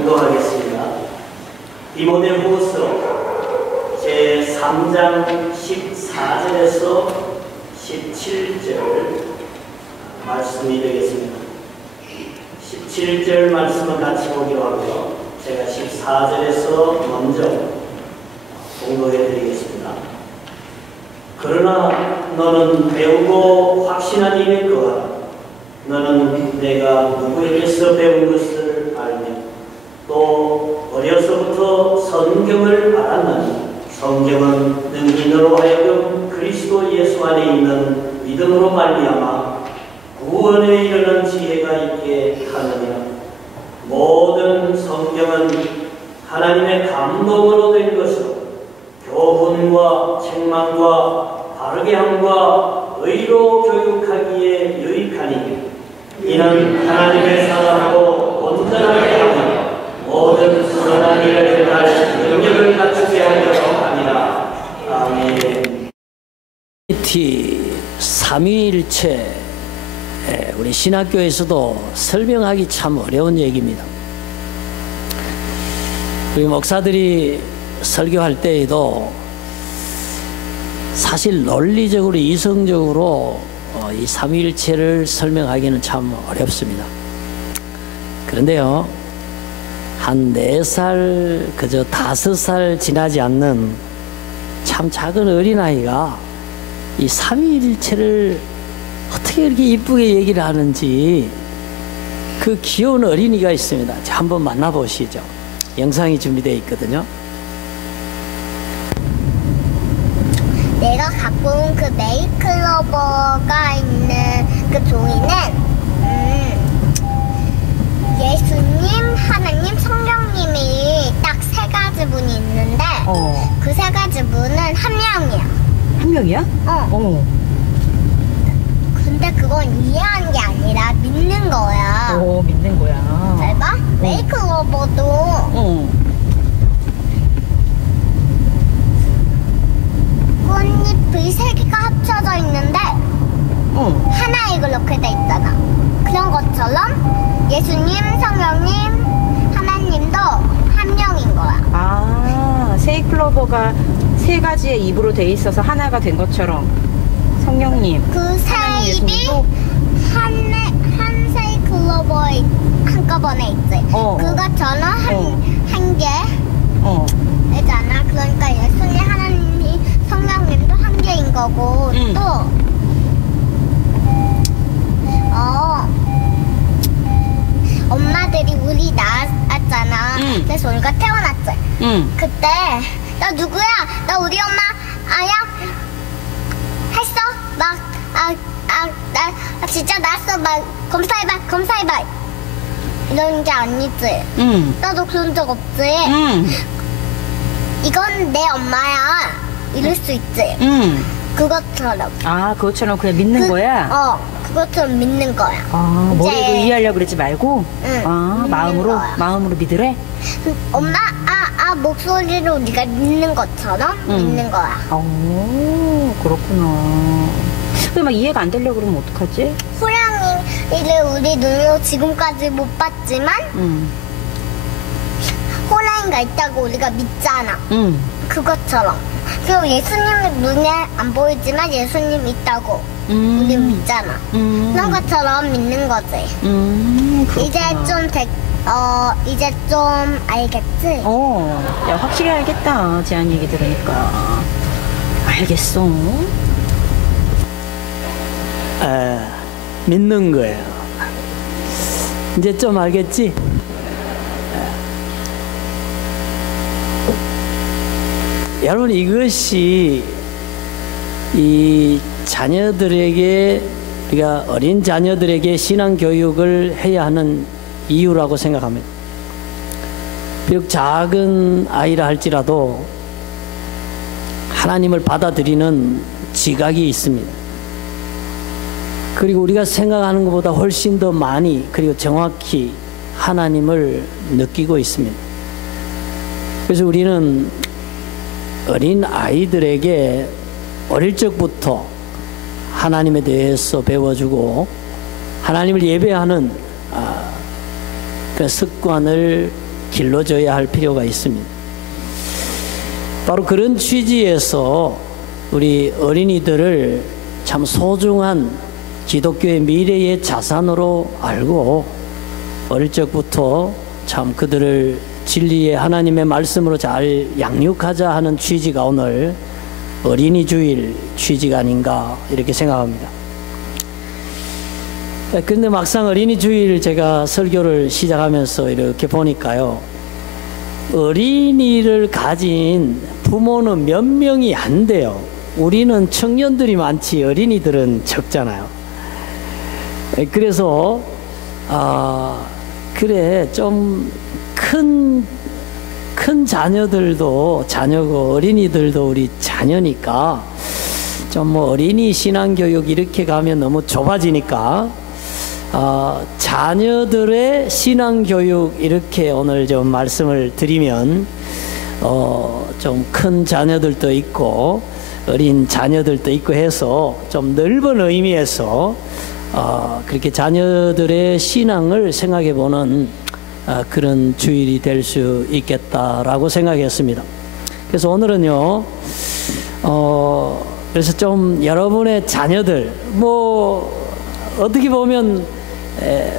봉독하겠습니다. 디모데후서 제3장 14절에서 17절 말씀이 되겠습니다. 17절 말씀을 같이 보기로 하고요. 제가 14절에서 먼저 봉독해 드리겠습니다. 그러나 너는 배우고 확신한 일에 거하라. 너는 내가 누구에게서 배운 것을 알며 또 어려서부터 성경을 알았느니 성경은 능히 너로 하여금 그리스도 예수 안에 있는 믿음으로 말미암아 구원에 이르는 지혜가 있게 하느니라. 모든 성경은 하나님의 감동으로 된 것으로 교훈과 책망과 바르게 함과 의로 교육하기에 유익하니 이는 하나님의 사랑하고 온전하게 하며 모든 선한 일을 행할 능력을 갖추게 하려 함이라. 아멘. 삼위일체, 우리 신학교에서도 설명하기 참 어려운 얘기입니다. 우리 목사들이 설교할 때에도 사실 논리적으로 이성적으로 이 삼위일체를 설명하기는 참 어렵습니다. 그런데요, 한 4살 그저 5살 지나지 않는 참 작은 어린아이가 이 삼위일체를 어떻게 이렇게 이쁘게 얘기를 하는지 그 귀여운 어린이가 있습니다. 자, 한번 만나보시죠. 영상이 준비되어 있거든요. 내가 갖고 온 그 네일클로버가 있는 그 종이는 예수님, 하나님, 성령님이 딱 3가지 분이 있는데 그 3가지 분은 한 명이야. 한 명이야? 근데 그건 이해하는 게 아니라 믿는 거야. 믿는 거야. 잘 봐. 네일클로버도 꽃잎이 3개가 합쳐져 있는데 하나에 그렇게 돼 있잖아. 그런 것처럼 예수님, 성령님, 하나님도 한 명인 거야. 아, 세이클로버가 3가지의 입으로 돼 있어서 하나가 된 것처럼 성령님, 그 세입이 한 세이클로버에 한꺼번에 있지. 그것처럼 한 개잖아. 그러니까 예수님, 하나님이, 성령님도 한 개인 거고 또 엄마들이 우리 낳았잖아. 그래서 우리가 태어났지. 그때 나 누구야? 나 우리 엄마 아야? 했어? 나 진짜 낳았어. 막 검사해봐. 이런 게 아니지. 나도 그런 적 없지. 이건 내 엄마야. 이럴 수 있지. 그것처럼. 아, 그것처럼 그냥 믿는 거야? 그것처럼 믿는 거야. 아, 머리로 이해하려고 그러지 말고? 응, 아, 마음으로 믿으래? 엄마, 목소리로 네가 믿는 것처럼 믿는 거야. 그렇구나. 근데 막 이해가 안 되려고 그러면 어떡하지? 호랑이를 우리 눈으로 지금까지 못 봤지만 호랑이가 있다고 우리가 믿잖아. 그것처럼. 그리고 예수님 눈에 안 보이지만 예수님 있다고 우리 믿잖아. 그런 것처럼 믿는 거지. 이제 좀 알겠지? 야, 확실히 알겠다. 제안 얘기 들으니까. 알겠어. 믿는 거예요. 이제 좀 알겠지? 여러분, 이것이 이 자녀들에게, 우리가 어린 자녀들에게 신앙 교육을 해야 하는 이유라고 생각합니다. 비록 작은 아이라 할지라도 하나님을 받아들이는 지각이 있습니다. 그리고 우리가 생각하는 것보다 훨씬 더 많이, 그리고 정확히 하나님을 느끼고 있습니다. 그래서 우리는 어린 아이들에게 어릴 적부터 하나님에 대해서 배워주고 하나님을 예배하는 그 습관을 길러줘야 할 필요가 있습니다. 바로 그런 취지에서 우리 어린이들을 참 소중한 기독교의 미래의 자산으로 알고 어릴 적부터 참 그들을 진리의 하나님의 말씀으로 잘 양육하자 하는 취지가 오늘 어린이 주일 취지가 아닌가 이렇게 생각합니다. 그런데 막상 어린이 주일 제가 설교를 시작하면서 이렇게 보니까요, 어린이를 가진 부모는 몇 명이 안 돼요. 우리는 청년들이 많지 어린이들은 적잖아요. 그래서 그래 좀 큰 자녀들도 자녀고 어린이들도 우리 자녀니까 좀 뭐 어린이 신앙교육 이렇게 가면 너무 좁아지니까 자녀들의 신앙교육 이렇게 오늘 좀 말씀을 드리면 좀 큰 자녀들도 있고 어린 자녀들도 있고 해서 좀 넓은 의미에서 그렇게 자녀들의 신앙을 생각해 보는 그런 주일이 될 수 있겠다라고 생각했습니다. 그래서 오늘은요, 그래서 좀 여러분의 자녀들, 뭐 어떻게 보면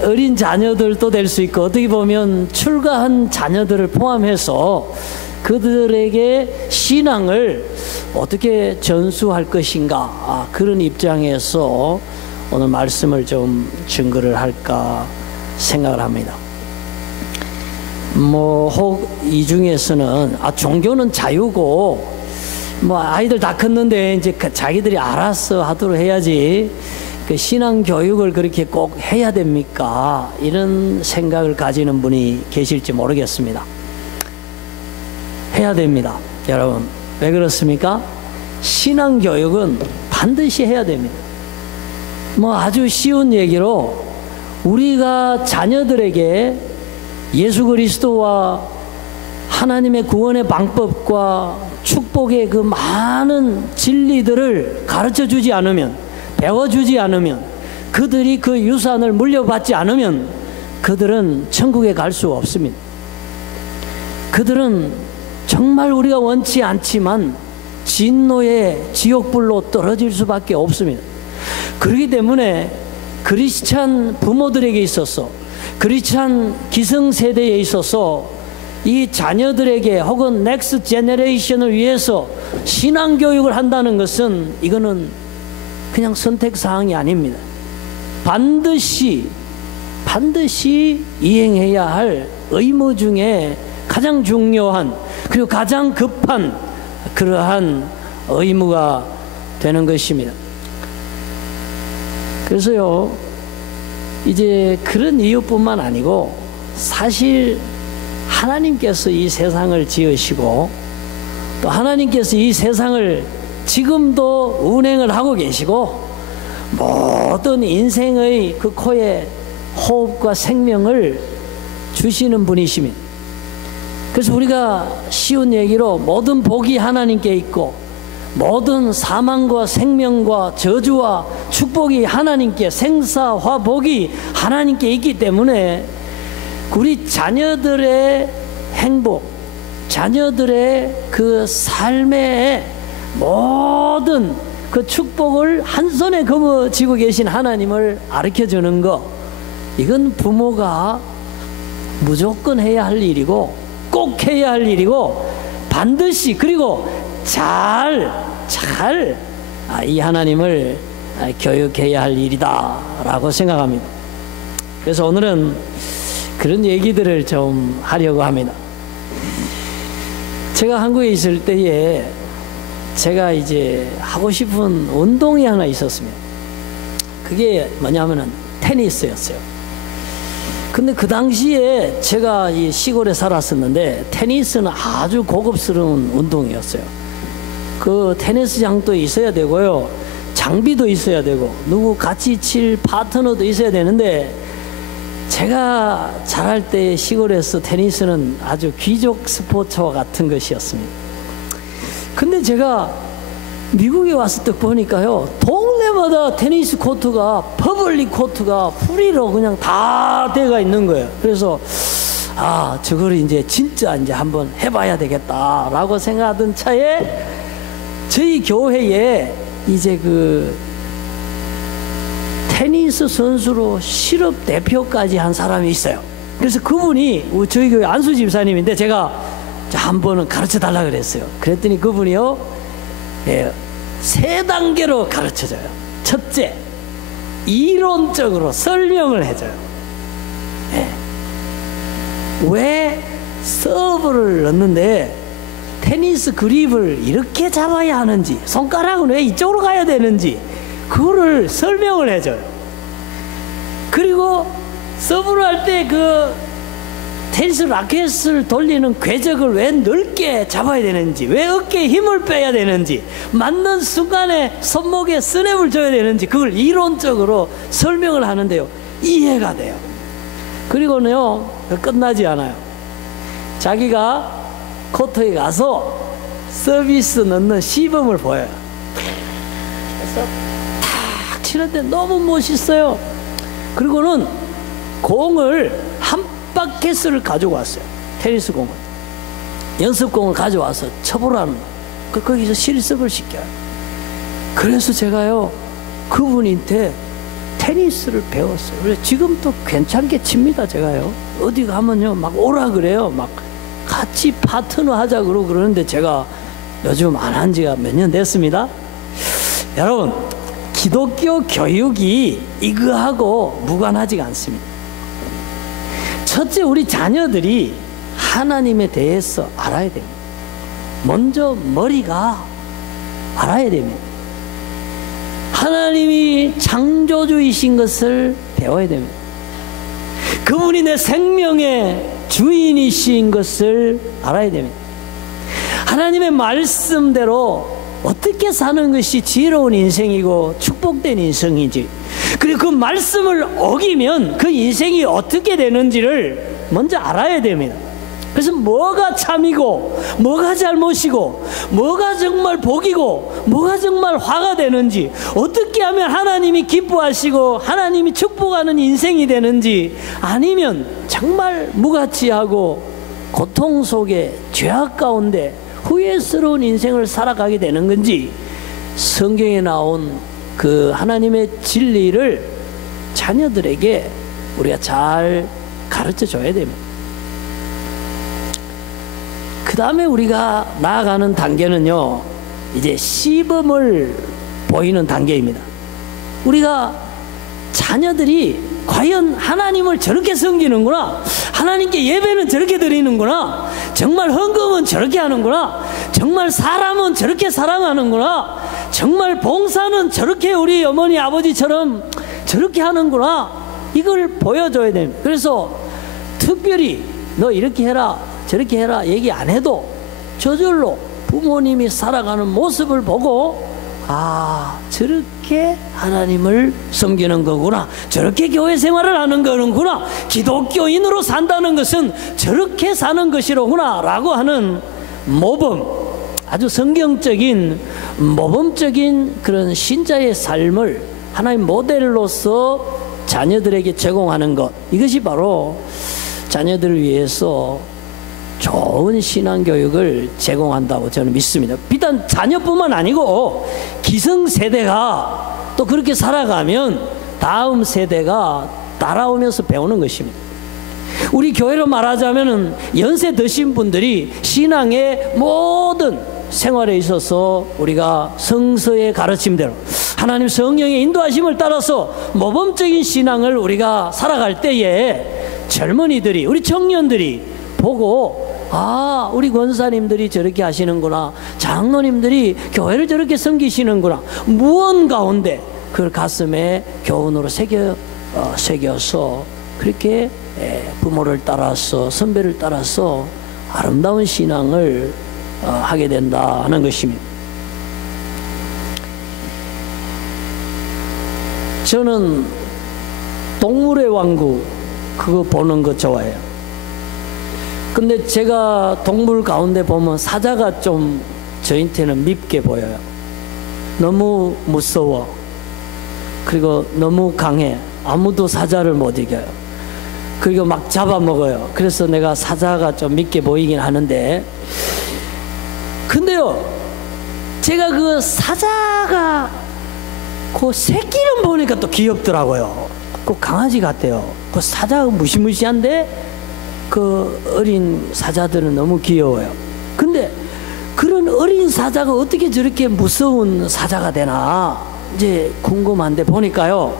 어린 자녀들도 될 수 있고 어떻게 보면 출가한 자녀들을 포함해서 그들에게 신앙을 어떻게 전수할 것인가, 그런 입장에서 오늘 말씀을 좀 증거를 할까 생각을 합니다. 뭐 혹 이 중에서는 종교는 자유고 뭐 아이들 다 컸는데 이제 자기들이 알아서 하도록 해야지 그 신앙 교육을 그렇게 꼭 해야 됩니까? 이런 생각을 가지는 분이 계실지 모르겠습니다. 해야 됩니다, 여러분. 왜 그렇습니까? 신앙 교육은 반드시 해야 됩니다. 뭐 아주 쉬운 얘기로 우리가 자녀들에게 예수 그리스도와 하나님의 구원의 방법과 축복의 그 많은 진리들을 가르쳐 주지 않으면, 배워주지 않으면, 그들이 그 유산을 물려받지 않으면 그들은 천국에 갈 수 없습니다. 그들은 정말 우리가 원치 않지만 진노의 지옥불로 떨어질 수밖에 없습니다. 그렇기 때문에 크리스찬 부모들에게 있어서, 크리스찬 기성세대에 있어서 이 자녀들에게 혹은 넥스트 제너레이션을 위해서 신앙교육을 한다는 것은 이거는 그냥 선택사항이 아닙니다. 반드시 이행해야 할 의무 중에 가장 중요한 그리고 가장 급한 그러한 의무가 되는 것입니다. 그래서요, 이제 그런 이유뿐만 아니고 사실 하나님께서 이 세상을 지으시고 또 하나님께서 이 세상을 지금도 운행을 하고 계시고 모든 인생의 그 코에 호흡과 생명을 주시는 분이십니다. 그래서 우리가 쉬운 얘기로 모든 복이 하나님께 있고 모든 사망과 생명과 저주와 축복이 하나님께, 생사화복이 하나님께 있기 때문에 우리 자녀들의 행복, 자녀들의 그 삶의 모든 그 축복을 한 손에 거머쥐고 계신 하나님을 가르쳐주는 것, 이건 부모가 무조건 해야 할 일이고 꼭 해야 할 일이고 반드시, 그리고 잘 이 하나님을 교육해야 할 일이다 라고 생각합니다. 그래서 오늘은 그런 얘기들을 좀 하려고 합니다. 제가 한국에 있을 때에 제가 이제 하고 싶은 운동이 하나 있었습니다. 그게 뭐냐면은 테니스였어요. 근데 그 당시에 제가 이 시골에 살았었는데 테니스는 아주 고급스러운 운동이었어요. 그 테니스장도 있어야 되고요, 장비도 있어야 되고 누구 같이 칠 파트너도 있어야 되는데, 제가 자랄 때 시골에서 테니스는 아주 귀족 스포츠와 같은 것이었습니다. 근데 제가 미국에 왔을 때 보니까요, 동네마다 테니스 코트가, 퍼블릭 코트가 프리로 그냥 다 돼가 있는 거예요. 그래서 아, 저걸 이제 진짜 이제 한번 해봐야 되겠다라고 생각하던 차에 저희 교회에 이제 그 테니스 선수로 실업 대표까지 한 사람이 있어요. 그래서 그분이 저희 교회 안수 집사님인데 제가 한 번은 가르쳐 달라 그랬어요. 그랬더니 그분이요, 예, 3단계로 가르쳐줘요. 첫째, 이론적으로 설명을 해줘요. 예. 왜 서브를 넣는데 테니스 그립을 이렇게 잡아야 하는지, 손가락은 왜 이쪽으로 가야 되는지 그거를 설명을 해줘요. 그리고 서브를 할 때 그 테니스 라켓을 돌리는 궤적을 왜 넓게 잡아야 되는지, 왜 어깨에 힘을 빼야 되는지, 맞는 순간에 손목에 스냅을 줘야 되는지 그걸 이론적으로 설명을 하는데요, 이해가 돼요. 그리고는요, 끝나지 않아요. 자기가 코트에 가서 서비스 넣는 시범을 보여요. 그래서 탁 치는데 너무 멋있어요. 그리고는 공을 한 바켓을 가지고 왔어요. 테니스 공을, 연습공을 가져와서 쳐보라는 거. 거기서 실습을 시켜요. 그래서 제가요, 그분한테 테니스를 배웠어요. 그래서 지금도 괜찮게 칩니다. 제가요, 어디 가면요 막 오라 그래요. 막 같이 파트너 하자 그러는데 제가 요즘 안 한 지가 몇 년 됐습니다. 여러분, 기독교 교육이 이거하고 무관하지가 않습니다. 첫째, 우리 자녀들이 하나님에 대해서 알아야 됩니다. 먼저 머리가 알아야 됩니다. 하나님이 창조주이신 것을 배워야 됩니다. 그분이 내 생명의 주인이신 것을 알아야 됩니다. 하나님의 말씀대로 어떻게 사는 것이 지혜로운 인생이고 축복된 인생이지, 그리고 그 말씀을 어기면 그 인생이 어떻게 되는지를 먼저 알아야 됩니다. 그래서 뭐가 참이고 뭐가 잘못이고 뭐가 정말 복이고 뭐가 정말 화가 되는지, 어떻게 하면 하나님이 기뻐하시고 하나님이 축복하는 인생이 되는지, 아니면 정말 무가치하고 고통 속에 죄악 가운데 후회스러운 인생을 살아가게 되는 건지, 성경에 나온 그 하나님의 진리를 자녀들에게 우리가 잘 가르쳐 줘야 됩니다. 그 다음에 우리가 나아가는 단계는요, 이제 시범을 보이는 단계입니다. 우리가 자녀들이 과연 하나님을 저렇게 섬기는구나, 하나님께 예배는 저렇게 드리는구나, 정말 헌금은 저렇게 하는구나, 정말 사람은 저렇게 사랑하는구나, 정말 봉사는 저렇게 우리 어머니 아버지처럼 저렇게 하는구나, 이걸 보여줘야 됩니다. 그래서 특별히 너 이렇게 해라 저렇게 해라 얘기 안 해도 저절로 부모님이 살아가는 모습을 보고, 아, 저렇게 하나님을 섬기는 거구나, 저렇게 교회 생활을 하는 거구나, 기독교인으로 산다는 것은 저렇게 사는 것이로구나 라고 하는 모범, 아주 성경적인 모범적인 그런 신자의 삶을 하나님 모델로서 자녀들에게 제공하는 것, 이것이 바로 자녀들을 위해서 좋은 신앙교육을 제공한다고 저는 믿습니다. 비단 자녀뿐만 아니고 기성세대가 또 그렇게 살아가면 다음 세대가 따라오면서 배우는 것입니다. 우리 교회로 말하자면 연세 드신 분들이 신앙의 모든 생활에 있어서 우리가 성서의 가르침대로 하나님 성령의 인도하심을 따라서 모범적인 신앙을 우리가 살아갈 때에 젊은이들이, 우리 청년들이 보고, 아, 우리 권사님들이 저렇게 하시는구나, 장로님들이 교회를 저렇게 섬기시는구나, 무언 가운데 그걸 가슴에 교훈으로 새겨서 그렇게 부모를 따라서 선배를 따라서 아름다운 신앙을 하게 된다 하는 것입니다. 저는 동물의 왕국 그거 보는 거 좋아해요. 근데 제가 동물 가운데 보면 사자가 좀 저한테는 밉게 보여요. 너무 무서워. 그리고 너무 강해. 아무도 사자를 못 이겨요. 그리고 막 잡아먹어요. 그래서 내가 사자가 좀 믿게 보이긴 하는데, 근데요, 제가 그 사자가 그 새끼는 보니까 또 귀엽더라고요. 그 강아지 같대요. 그 사자가 무시무시한데 그 어린 사자들은 너무 귀여워요. 근데 그런 어린 사자가 어떻게 저렇게 무서운 사자가 되나 이제 궁금한데, 보니까요,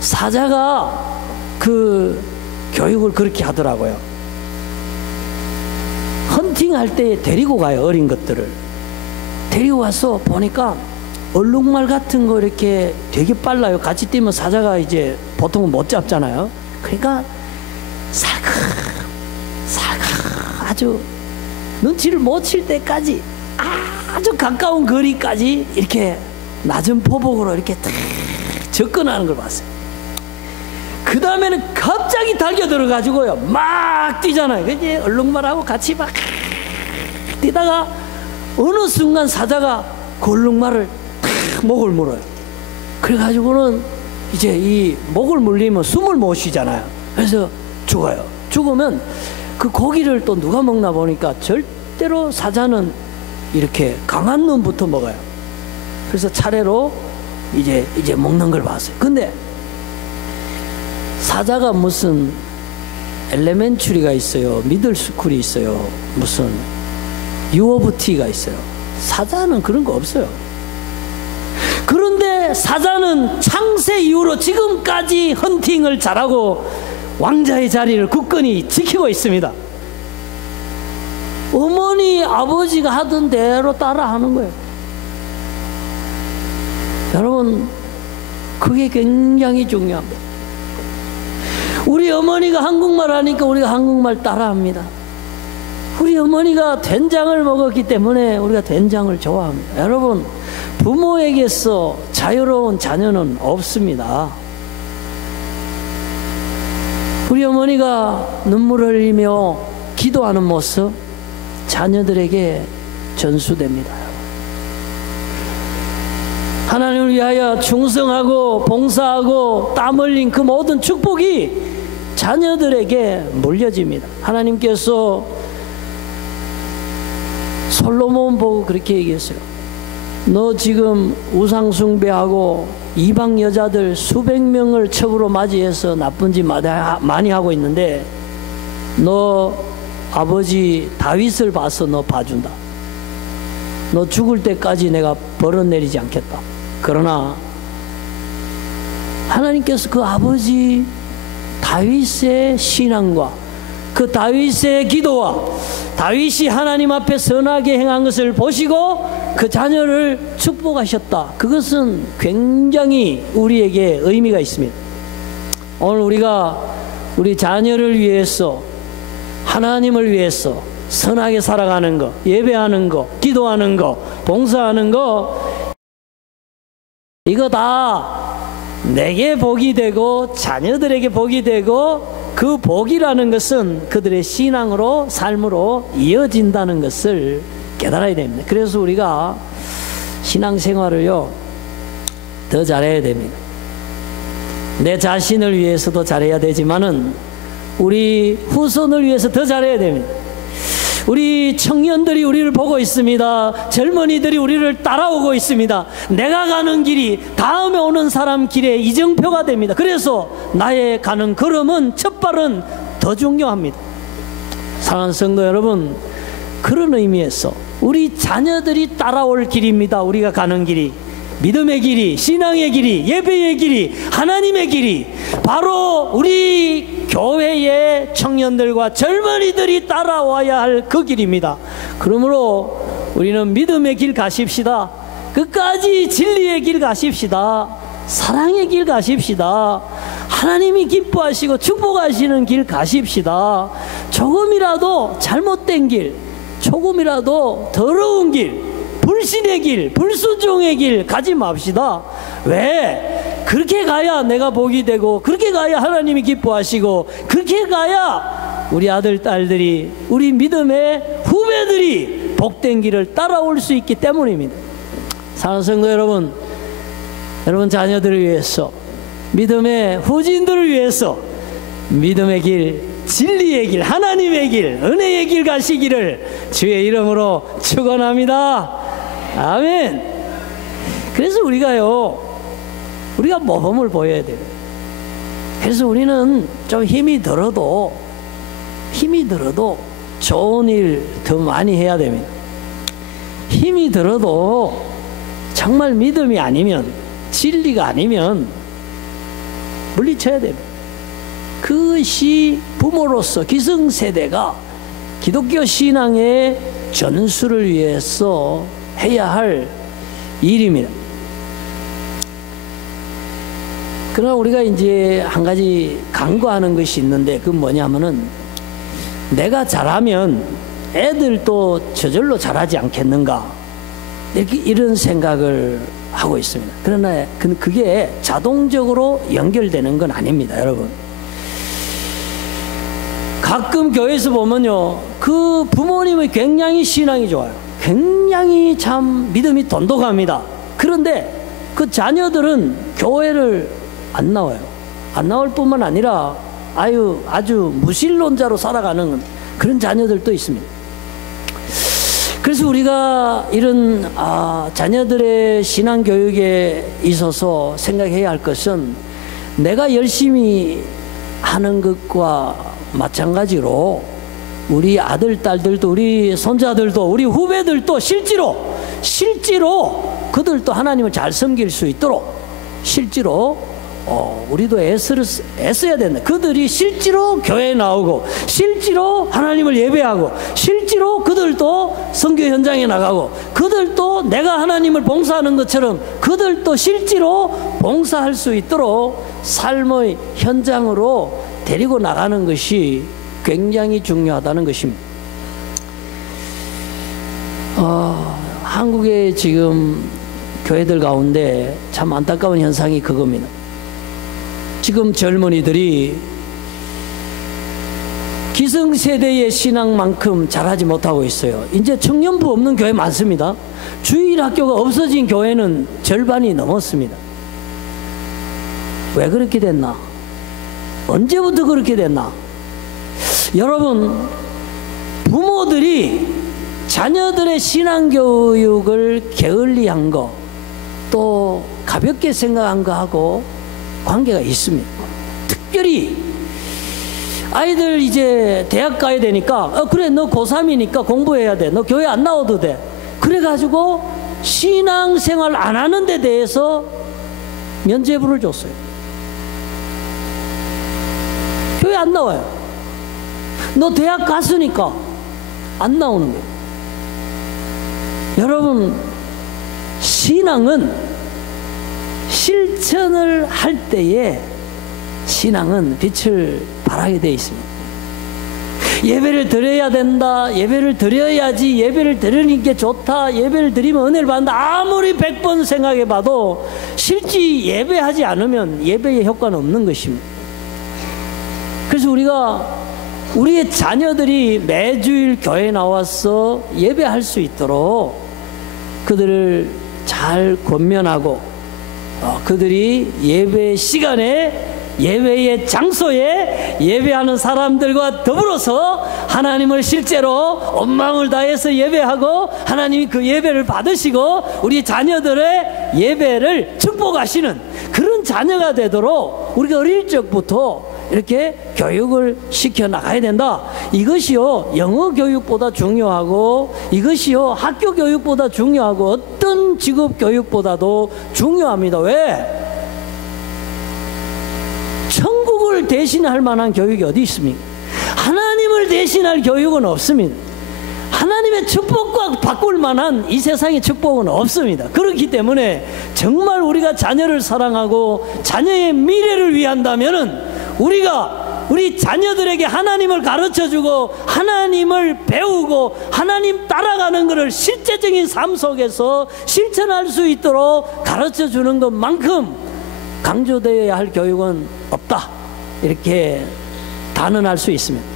사자가 그 교육을 그렇게 하더라고요. 헌팅할 때 데리고 가요. 어린 것들을 데리고 와서 보니까 얼룩말 같은 거 이렇게 되게 빨라요. 같이 뛰면 사자가 이제 보통은 못 잡잖아요. 그러니까 살금 아주 눈치를 못 칠 때까지 아주 가까운 거리까지 이렇게 낮은 포복으로 이렇게 탁 접근하는 걸 봤어요. 그 다음에는 갑자기 달겨들어가지고요, 막 뛰잖아요. 이제 얼룩말하고 같이 막 뛰다가 어느 순간 사자가 그 얼룩말을 탁 목을 물어요. 그래가지고는 이제 이 목을 물리면 숨을 못 쉬잖아요. 그래서 죽어요. 죽으면 그 고기를 또 누가 먹나 보니까 절대로 사자는 이렇게 강한 놈부터 먹어요. 그래서 차례로 이제 먹는 걸 봤어요. 근데 사자가 무슨 엘레멘추리가 있어요, 미들스쿨이 있어요, 무슨 유오브티가 있어요. 사자는 그런 거 없어요. 그런데 사자는 창세 이후로 지금까지 헌팅을 잘하고 왕자의 자리를 굳건히 지키고 있습니다. 어머니 아버지가 하던 대로 따라 하는 거예요. 여러분, 그게 굉장히 중요합니다. 우리 어머니가 한국말 하니까 우리가 한국말 따라합니다. 우리 어머니가 된장을 먹었기 때문에 우리가 된장을 좋아합니다. 여러분, 부모에게서 자유로운 자녀는 없습니다. 우리 어머니가 눈물을 흘리며 기도하는 모습 자녀들에게 전수됩니다. 하나님을 위하여 충성하고 봉사하고 땀 흘린 그 모든 축복이 자녀들에게 물려집니다. 하나님께서 솔로몬 보고 그렇게 얘기했어요. 너 지금 우상 숭배하고 이방 여자들 수백 명을 첩으로 맞이해서 나쁜 짓 많이 하고 있는데, 너 아버지 다윗을 봐서 너 봐준다. 너 죽을 때까지 내가 벌어 내리지 않겠다. 그러나 하나님께서 그 아버지 다윗의 신앙과 그 다윗의 기도와 다윗이 하나님 앞에 선하게 행한 것을 보시고 그 자녀를 축복하셨다. 그것은 굉장히 우리에게 의미가 있습니다. 오늘 우리가 우리 자녀를 위해서, 하나님을 위해서 선하게 살아가는 거, 예배하는 거, 기도하는 거, 봉사하는 거, 이거 다 내게 복이 되고 자녀들에게 복이 되고, 그 복이라는 것은 그들의 신앙으로, 삶으로 이어진다는 것을 깨달아야 됩니다. 그래서 우리가 신앙생활을요 더 잘해야 됩니다. 내 자신을 위해서도 잘해야 되지만은 우리 후손을 위해서 더 잘해야 됩니다. 우리 청년들이 우리를 보고 있습니다. 젊은이들이 우리를 따라오고 있습니다. 내가 가는 길이 다음에 오는 사람 길의 이정표가 됩니다. 그래서 나의 가는 걸음은, 첫 발은 더 중요합니다. 사랑하는 성도 여러분, 그런 의미에서 우리 자녀들이 따라올 길입니다. 우리가 가는 길이, 믿음의 길이, 신앙의 길이, 예배의 길이, 하나님의 길이, 바로 우리 교회의 청년들과 젊은이들이 따라와야 할 그 길입니다. 그러므로 우리는 믿음의 길 가십시다. 끝까지 진리의 길 가십시다. 사랑의 길 가십시다. 하나님이 기뻐하시고 축복하시는 길 가십시다. 조금이라도 잘못된 길, 조금이라도 더러운 길, 불신의 길, 불순종의 길 가지 맙시다. 왜? 그렇게 가야 내가 복이 되고, 그렇게 가야 하나님이 기뻐하시고, 그렇게 가야 우리 아들, 딸들이, 우리 믿음의 후배들이 복된 길을 따라올 수 있기 때문입니다. 사랑하는 성도 여러분, 여러분 자녀들을 위해서, 믿음의 후진들을 위해서 믿음의 길, 진리의 길, 하나님의 길, 은혜의 길 가시기를 주의 이름으로 축원합니다. 아멘. 그래서 우리가 모범을 보여야 돼요. 그래서 우리는 좀 힘이 들어도 좋은 일 더 많이 해야 됩니다. 힘이 들어도 정말 믿음이 아니면, 진리가 아니면 물리쳐야 됩니다. 그것이 부모로서 기성세대가 기독교 신앙의 전수를 위해서 해야 할 일입니다. 그러나 우리가 이제 한 가지 간과하는 것이 있는데, 그건 뭐냐면은 내가 잘하면 애들도 저절로 잘하지 않겠는가, 이런 생각을 하고 있습니다. 그러나 그게 자동적으로 연결되는 건 아닙니다, 여러분. 가끔 교회에서 보면요, 그 부모님의 굉장히 신앙이 좋아요. 굉장히 참 믿음이 돈독합니다. 그런데 그 자녀들은 교회를 안 나와요. 안 나올 뿐만 아니라 아주 무신론자로 살아가는 그런 자녀들도 있습니다. 그래서 우리가 이런 자녀들의 신앙 교육에 있어서 생각해야 할 것은, 내가 열심히 하는 것과 마찬가지로 우리 아들, 딸들도, 우리 손자들도, 우리 후배들도 실제로 그들도 하나님을 잘 섬길 수 있도록 실제로 우리도 애써야 된다. 그들이 실제로 교회에 나오고, 실제로 하나님을 예배하고, 실제로 그들도 선교 현장에 나가고, 그들도 내가 하나님을 봉사하는 것처럼 그들도 실제로 봉사할 수 있도록 삶의 현장으로 데리고 나가는 것이 굉장히 중요하다는 것입니다. 한국의 지금 교회들 가운데 참 안타까운 현상이 그겁니다. 지금 젊은이들이 기성세대의 신앙만큼 잘하지 못하고 있어요. 이제 청년부 없는 교회 많습니다. 주일학교가 없어진 교회는 절반이 넘었습니다. 왜 그렇게 됐나? 언제부터 그렇게 됐나? 여러분, 부모들이 자녀들의 신앙교육을 게을리한 거, 또 가볍게 생각한 거하고 관계가 있습니다. 특별히 아이들 이제 대학 가야 되니까, 그래 너 고3이니까 공부해야 돼, 너 교회 안 나와도 돼, 그래가지고 신앙생활 안 하는 데 대해서 면죄부를 줬어요. 교회 안 나와요. 너 대학 갔으니까 안 나오는 거예요. 여러분, 신앙은 실천을 할 때에 신앙은 빛을 발하게 되어 있습니다. 예배를 드려야 된다, 예배를 드려야지, 예배를 드리는 게 좋다, 예배를 드리면 은혜를 받는다, 아무리 100번 생각해 봐도 실제 예배하지 않으면 예배의 효과는 없는 것입니다. 그래서 우리의 자녀들이 매주일 교회에 나와서 예배할 수 있도록 그들을 잘 권면하고, 그들이 예배 시간에, 예배의 장소에 예배하는 사람들과 더불어서 하나님을 실제로 온 마음을 다해서 예배하고, 하나님이 그 예배를 받으시고 우리 자녀들의 예배를 축복하시는 그런 자녀가 되도록 우리가 어릴 적부터 이렇게 교육을 시켜 나가야 된다. 이것이요, 영어 교육보다 중요하고, 이것이요, 학교 교육보다 중요하고, 어떤 직업 교육보다도 중요합니다. 왜? 천국을 대신할 만한 교육이 어디 있습니까? 하나님을 대신할 교육은 없습니다. 하나님의 축복과 바꿀 만한 이 세상의 축복은 없습니다. 그렇기 때문에 정말 우리가 자녀를 사랑하고 자녀의 미래를 위한다면은 우리 자녀들에게 하나님을 가르쳐주고, 하나님을 배우고, 하나님 따라가는 것을 실제적인 삶 속에서 실천할 수 있도록 가르쳐주는 것만큼 강조되어야 할 교육은 없다, 이렇게 단언할 수 있습니다.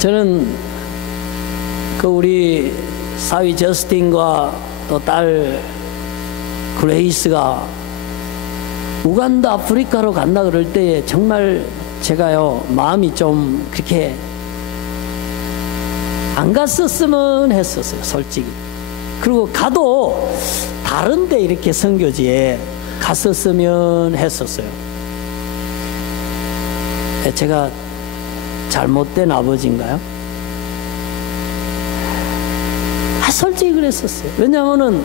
저는 우리 사위 저스틴과 또 딸 그레이스가 우간다, 아프리카로 간다 그럴 때에 정말 제가요, 마음이 좀 그렇게 안 갔었으면 했었어요, 솔직히. 그리고 가도 다른데 이렇게 선교지에 갔었으면 했었어요. 제가 잘못된 아버지인가요? 솔직히 그랬었어요. 왜냐하면은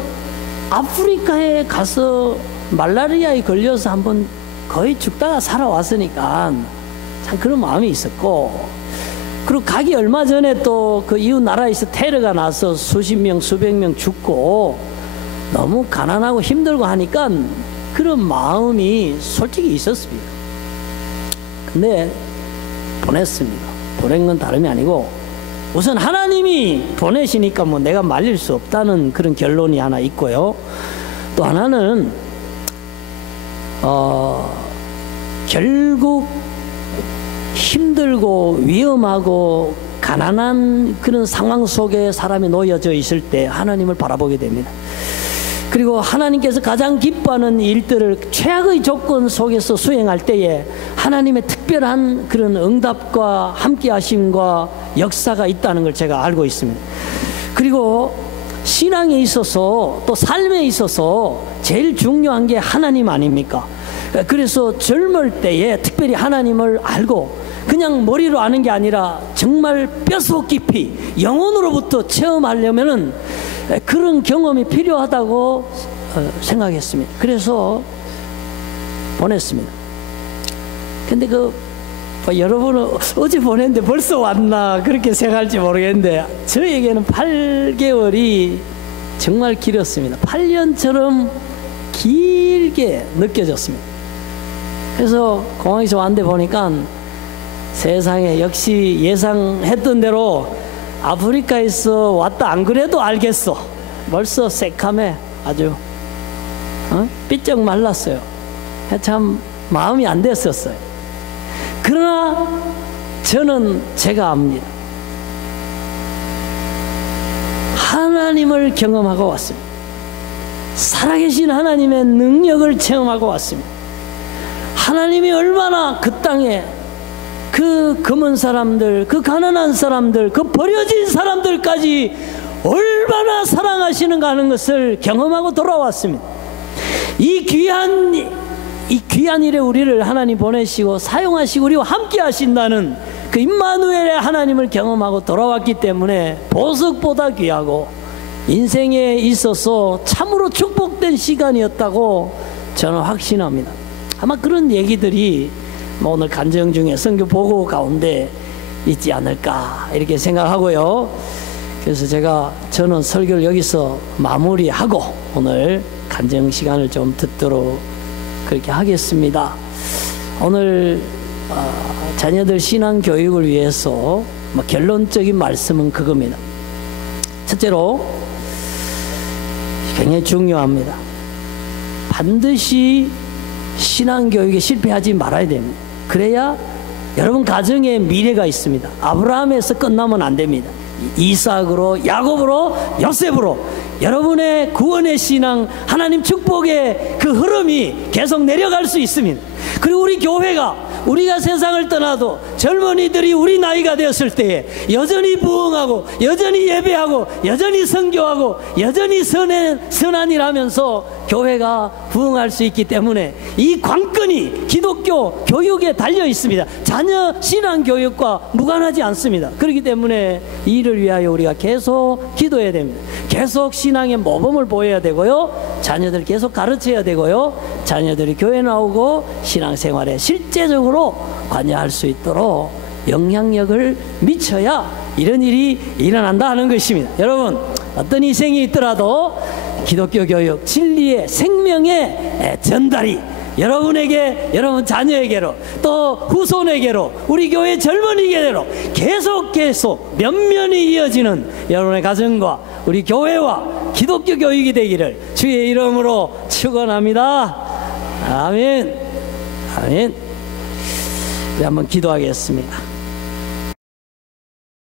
아프리카에 가서 말라리아에 걸려서 한번 거의 죽다가 살아왔으니까 참 그런 마음이 있었고, 그리고 가기 얼마 전에 또 그 이웃 나라에서 테러가 나서 수십 명 수백 명 죽고 너무 가난하고 힘들고 하니까 그런 마음이 솔직히 있었습니다. 근데 보냈습니다. 보낸 건 다름이 아니고 우선 하나님이 보내시니까 뭐 내가 말릴 수 없다는 그런 결론이 하나 있고요. 또 하나는 결국 힘들고 위험하고 가난한 그런 상황 속에 사람이 놓여져 있을 때 하나님을 바라보게 됩니다. 그리고 하나님께서 가장 기뻐하는 일들을 최악의 조건 속에서 수행할 때에 하나님의 특별한 그런 응답과 함께 하심과 역사가 있다는 걸 제가 알고 있습니다. 그리고 신앙에 있어서 또 삶에 있어서 제일 중요한 게 하나님 아닙니까? 그래서 젊을 때에 특별히 하나님을 알고 그냥 머리로 아는 게 아니라 정말 뼛속 깊이 영혼으로부터 체험하려면은 그런 경험이 필요하다고 생각했습니다. 그래서 보냈습니다. 근데 여러분은 어제 보냈는데 벌써 왔나 그렇게 생각할지 모르겠는데 저에게는 8개월이 정말 길었습니다. 8년처럼 길게 느껴졌습니다. 그래서 공항에서 왔는데 보니까 세상에 역시 예상했던 대로 아프리카에서 왔다 안 그래도 알겠어. 벌써 새카매 아주 삐쩍 말랐어요. 참 마음이 안 됐었어요. 그러나 저는 제가 압니다. 하나님을 경험하고 왔습니다. 살아계신 하나님의 능력을 체험하고 왔습니다. 하나님이 얼마나 그 땅에 그 검은 사람들, 그 가난한 사람들, 그 버려진 사람들까지 얼마나 사랑하시는가 하는 것을 경험하고 돌아왔습니다. 이 귀한 일에 우리를 하나님 보내시고 사용하시고 우리와 함께 하신다는 그 임마누엘의 하나님을 경험하고 돌아왔기 때문에 보석보다 귀하고 인생에 있어서 참으로 축복된 시간이었다고 저는 확신합니다. 아마 그런 얘기들이 오늘 간증 중에 선교 보고 가운데 있지 않을까 이렇게 생각하고요. 그래서 저는 설교를 여기서 마무리하고 오늘 간증 시간을 좀 듣도록 그렇게 하겠습니다. 오늘 자녀들 신앙 교육을 위해서 결론적인 말씀은 그겁니다. 첫째로 굉장히 중요합니다. 반드시 신앙 교육에 실패하지 말아야 됩니다. 그래야 여러분 가정에 미래가 있습니다. 아브라함에서 끝나면 안 됩니다. 이삭으로, 야곱으로, 요셉으로 여러분의 구원의 신앙, 하나님 축복의 그 흐름이 계속 내려갈 수 있습니다. 그리고 우리 교회가 우리가 세상을 떠나도 젊은이들이 우리 나이가 되었을 때에 여전히 부흥하고 여전히 예배하고 여전히 선교하고 여전히 선한 일 하면서 교회가 부흥할 수 있기 때문에 이 관건이 기독교 교육에 달려 있습니다. 자녀 신앙 교육과 무관하지 않습니다. 그렇기 때문에 이 일을 위하여 우리가 계속 기도해야 됩니다. 계속 신앙의 모범을 보여야 되고요, 자녀들 계속 가르쳐야 되고요, 자녀들이 교회 나오고 신앙생활에 실제적으로 관여할 수 있도록 영향력을 미쳐야 이런 일이 일어난다 하는 것입니다. 여러분, 어떤 희생이 있더라도 기독교 교육, 진리의 생명의 전달이 여러분에게, 여러분 자녀에게로, 또 후손에게로, 우리 교회 젊은이에게로 계속 면면이 이어지는 여러분의 가정과 우리 교회와 기독교 교육이 되기를 주의 이름으로 축원합니다. 아멘. 아멘. 우리 한번 기도하겠습니다.